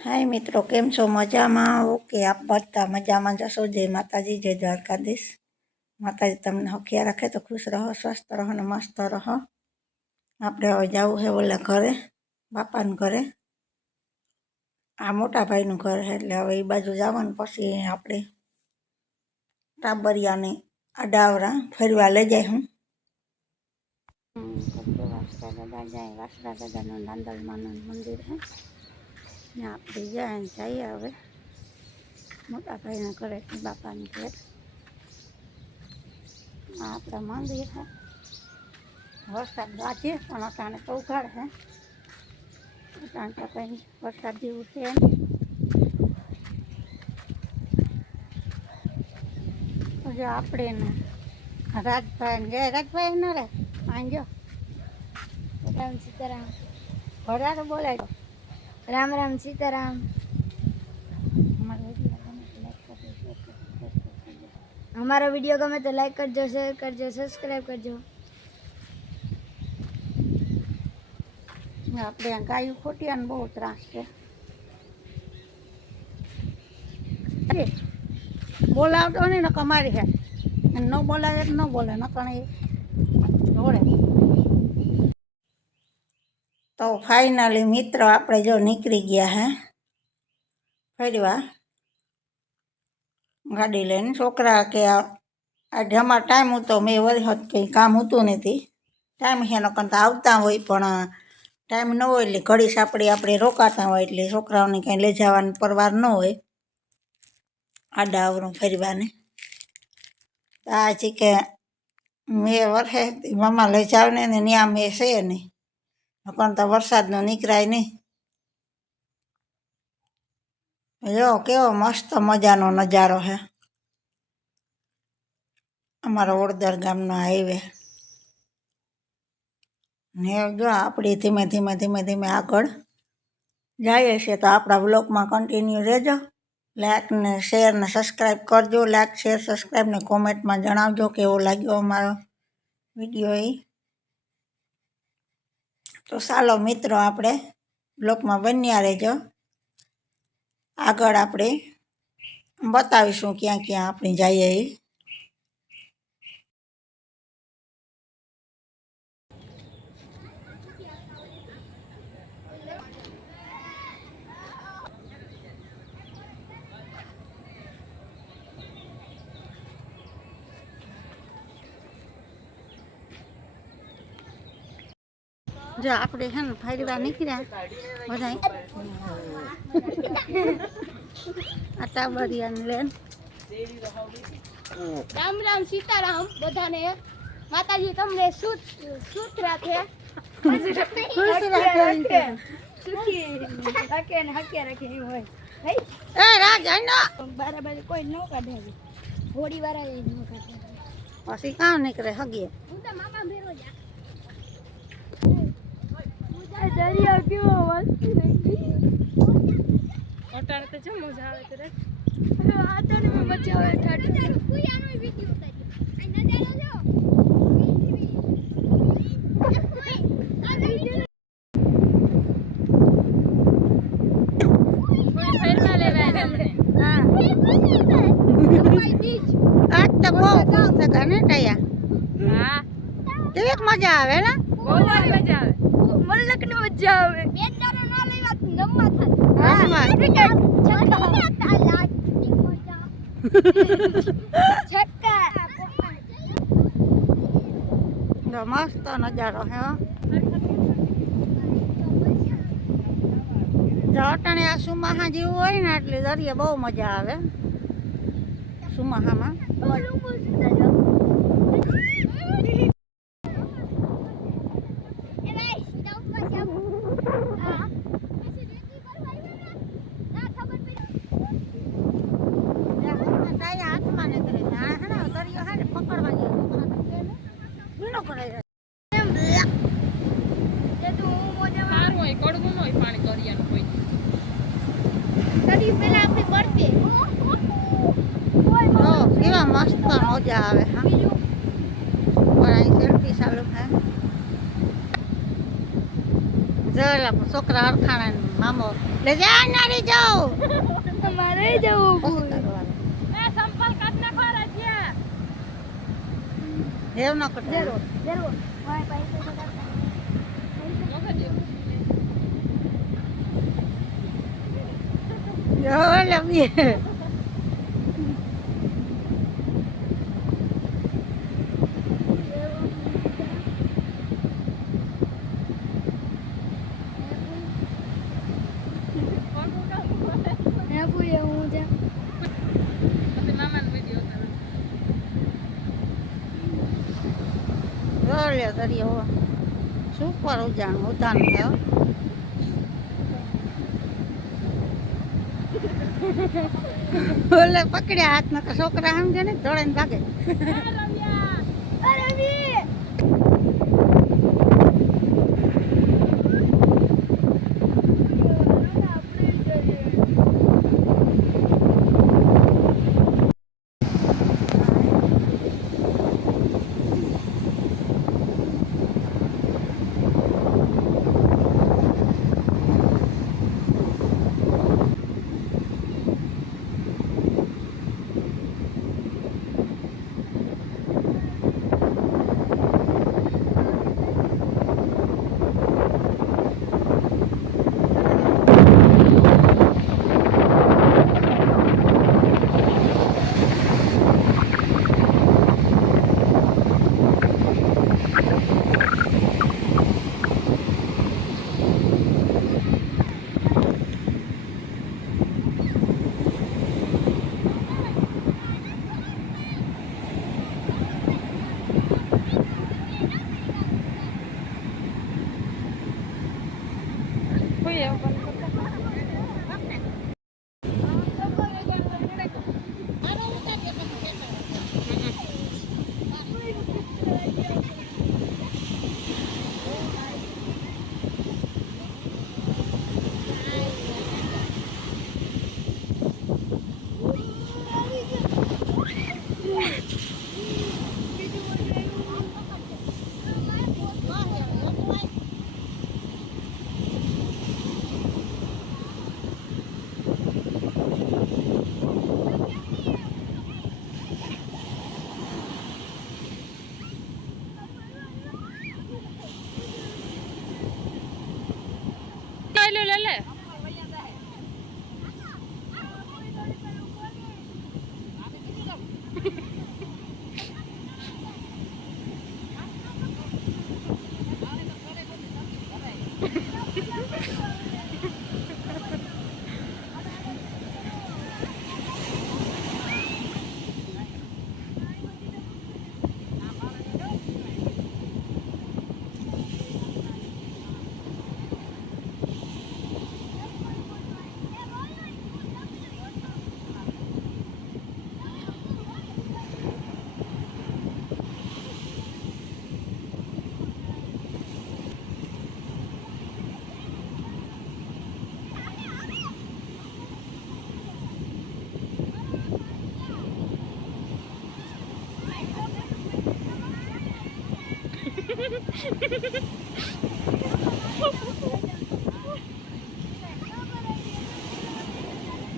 હાય મિત્રો, કેમ છો? મજામાં? ઓકે, આપ બધા મજામાં જશો. જય માતાજી, જય દ્વારકાધીશ. માતાજી તમને હખિયા રાખે તો ખુશ રહો, સ્વસ્થ રહો ને મસ્ત રહો. આપણે હવે જવું છે ઓલા ઘરે, બાપાને ઘરે. આ મોટા ભાઈનું ઘર છે એટલે હવે એ બાજુ જવાનું. પછી આપણે ટાબરિયાને આડાવરા ફરવા લઈ જાય. હું વાસરા દાદા જાય, વાસરા દાદાનું નાંદલમાનું મંદિર છે. આપણે જઈએ હવે મોટા ભાઈના ઘરે, બાપાની ઘરે. આપણા મંદિર છે. વરસાદ ગાજે પણ અટાણે તો ઉઘાડ છે. અટાણે તો કંઈ વરસાદ જેવું છે નહીં. પછી આપણે રાજભાઈ જય રાજભાઈ ના રે આંજો રામ सीताराम। ઘરે બોલાય. राम राम सीताराम। हमारा वीडियो गमे तो लाइक करजो, शेयर करजो, सब्सक्राइब करजो। આપણે ગાયું ખોટિયાને બહુ ત્રાસ છે. બોલાવતો નહીં ને કમારી છે, ન બોલાવે ન બોલે નકણી જોડે. તો ફાઇનલી મિત્રો આપણે જો નીકળી ગયા હે ફરવા ગાડી લઈને. છોકરા કે આજે અમારો ટાઈમ હતો, મેં વરસાદ કંઈ કામ હતું નથી. ટાઈમ છે નકરતા આવતા હોય પણ ટાઈમ ન હોય એટલે ઘડી સાપડી આપણે રોકાતા હોય એટલે છોકરાઓને કંઈ લઈ જવાનું પરવાર ન હોય આડા આવરું ફરવાને. આજે કે મેં વરસે મમ્મા લઈ જાવ ને ત્યાં મેં છે નહીં, નકર તો વરસાદનો નીકળાય નહીં. જો કેવો મસ્ત મજાનો નજારો છે અમારો ઓળદર ગામનો હાઈવે. ને જો આપણે ધીમે ધીમે ધીમે ધીમે આગળ જઈએ છીએ. તો આપણા બ્લોગમાં કન્ટિન્યુ રહેજો. લાઈક ને શેર ને સબસ્ક્રાઈબ કરજો. લાઈક શેર સબસ્ક્રાઈબ ને કોમેન્ટમાં જણાવજો કેવો લાગ્યો અમારો વિડીયો એ. તો ચાલો મિત્રો, આપણે બ્લોગમાં બન્યા રહેજો. આગળ આપણે બતાવીશું ક્યાં ક્યાં આપણે જઈએ એ. જો આપણે છે ને ફરવા નીકળ્યા બધા આ ટાબરિયાને લઈને. राम राम सीताराम। बधाने माताजी तमने सुत राखे, ખુશ રાખે. सुखी राखे ने हकिया राखे नहीं होय भाई। એ રાજ આનો बराबर कोई नो काढे, होड़ी वाला ये नो काढे। પછી કામ નીકળે હગીએ. હું તો મામા ભેરો જા દરિયા કેવો મસ્ત લાગી। અટાણે તો જો મજા આવે છે રે, આટાણે મજા આવે ઠાઠ કુયાનો વિડિયો ઉતાર્યો આ નજારો આજ તો બહુ પુસ્તક ને ટયા. હા કેવી મજા આવે ને, બહુ મજા આવે, મલક ને મજા આવે। બે તારો ના લેવા નમવા થાય ક્રિકેટ છક્કા લાગી મજા છક્કા તો મસ્ત નજારો હે. જો અટાણે આ સુમાહા જેવું હોય ને એટલે દરિયા બહુ મજા આવે સુમાહામાં. કેવા મસ્ત મજા આવે. હા પણ અહીં સેલ્ફી ચાલુ હે. છોકરા અરખાણા મામો લે જા નારી જાઓ મારે જવું પછી કરવાનું એ સંપલ કાટ નાખો રાજ્યા હેવ ન કરતા જરૂર મારે પૈસા તો કરતા જો લવી હે પૂય હું જા લે દરિયો સુપર ઉજાણ ઉધાન છે હો. ઓલે પકડ્યા હાથ માં છોકરા સમજે ને દોડે ભાગે રવિ લે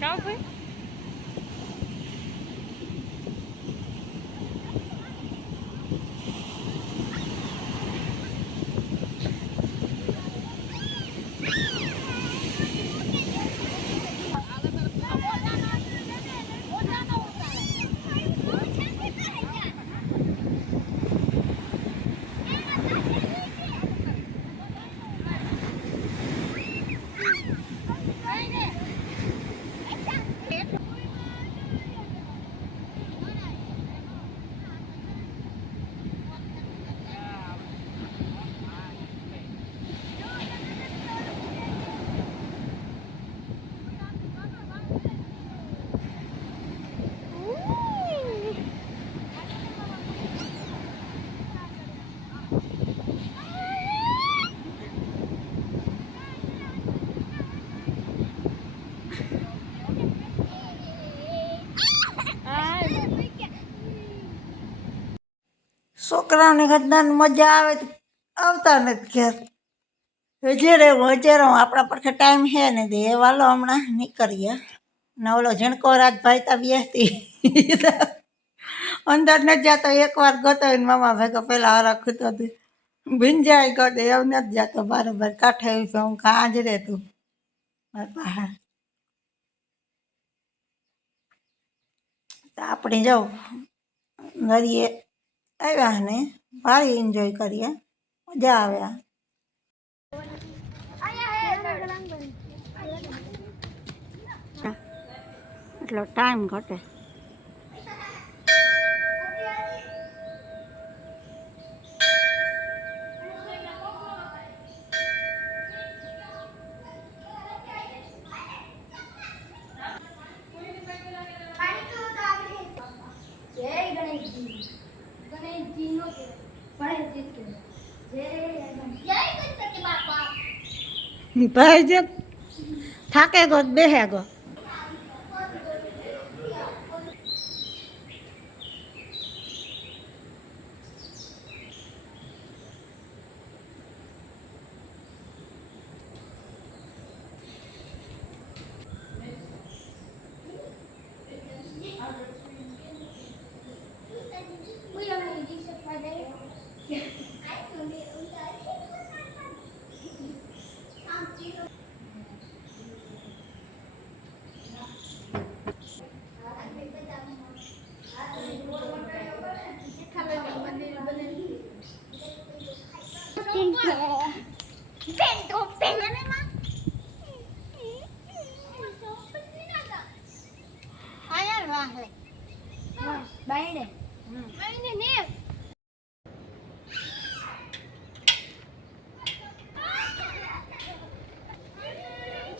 Cao ભાઈ છોકરાઓને ગદ્દાની મજા આવે તો આવતા નથી ઘેર હજે રહું આપણા પર ટાઈમ છે ને દે એ વાલો હમણાં નીકળીએ ને ઓલો ઝીણકો રાજભાઈ તા બેસતી અંદર નથી જતો એકવાર ગતો ને મામા ભેગો પેલા હરખ હતી ભીંજાઈ ગયો એવું નથી જતો બરાબર કાંઠે હું કાં જ રે તું હા તો આપણે જાઉં નદીએ આવ્યા ને ભારી એન્જોય કરીએ મજા આવે એટલો ટાઈમ ઘટે ભાઈ જે થાકે ગો બેહે ગો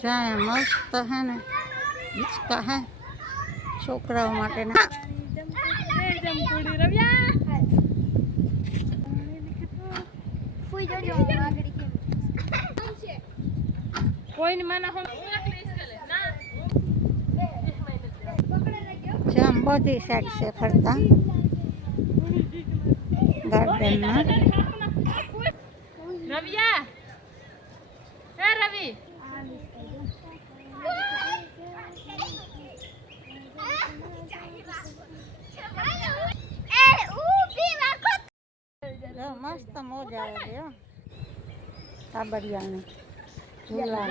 જ્યાં મસ્ત હે ને હિંચકા હે છોકરાઓ માટેના કોઈને માના જ્યાં બધી સાઈડ છે ફરતા ગાર્ડનમાં રવિયા હે રવિ મસ્ત મોજ આવે છે કાબરિયાને ઝૂલા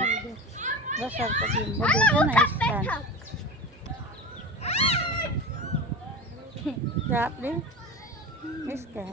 રસરપટ્ટી બધું છે ને હિસ્સા આપણે હિસ્કા